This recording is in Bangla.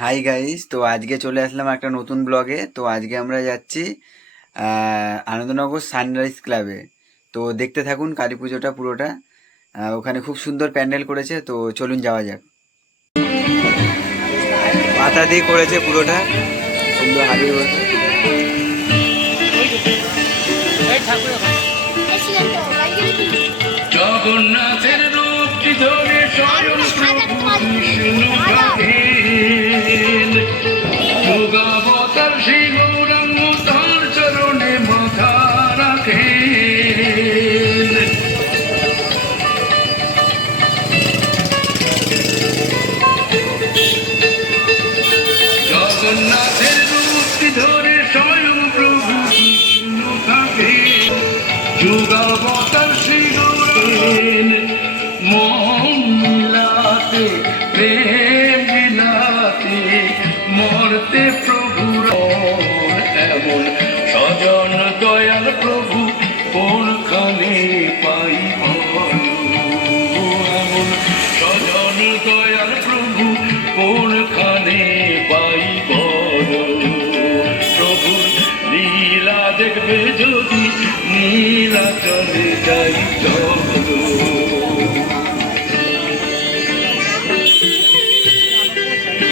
হাই গাইস, তো আজকে চলে আসলাম একটা নতুন ব্লগে। তো আজকে আমরা যাচ্ছি আনন্দনগর সানরাইজ ক্লাবে। তো দেখতে থাকুন কালী পুজোটা পুরোটা। ওখানে খুব সুন্দর প্যান্ডেল করেছে, তো চলুন যাওয়া যাক। পাতা দিয়ে করেছে পুরোটা, সুন্দর হাবির মতো। জগন্নাথের রূপটি ধরে স্বয়ং প্রভু বিষ্ণু থাকেন। যোগাবতার শ্রী গৌরাঙ্গ তার চরণে মাথা রাখেন। জগন্নাথের রূপটি ধরে স্বয়ং প্রভু বিষ্ণু থাকেন। যোগাবতার শ্রী মন মিলাতে প্রেম বিলাতে মরতে প্রভুর এমন স্বজন দয়াল প্রভু কোনখানে পাইব। এমন স্বজন দয়াল প্রভু কোনখানে পাইব। প্রভুর লীলা দেখবে যদি নীলাচলে যাই চলো।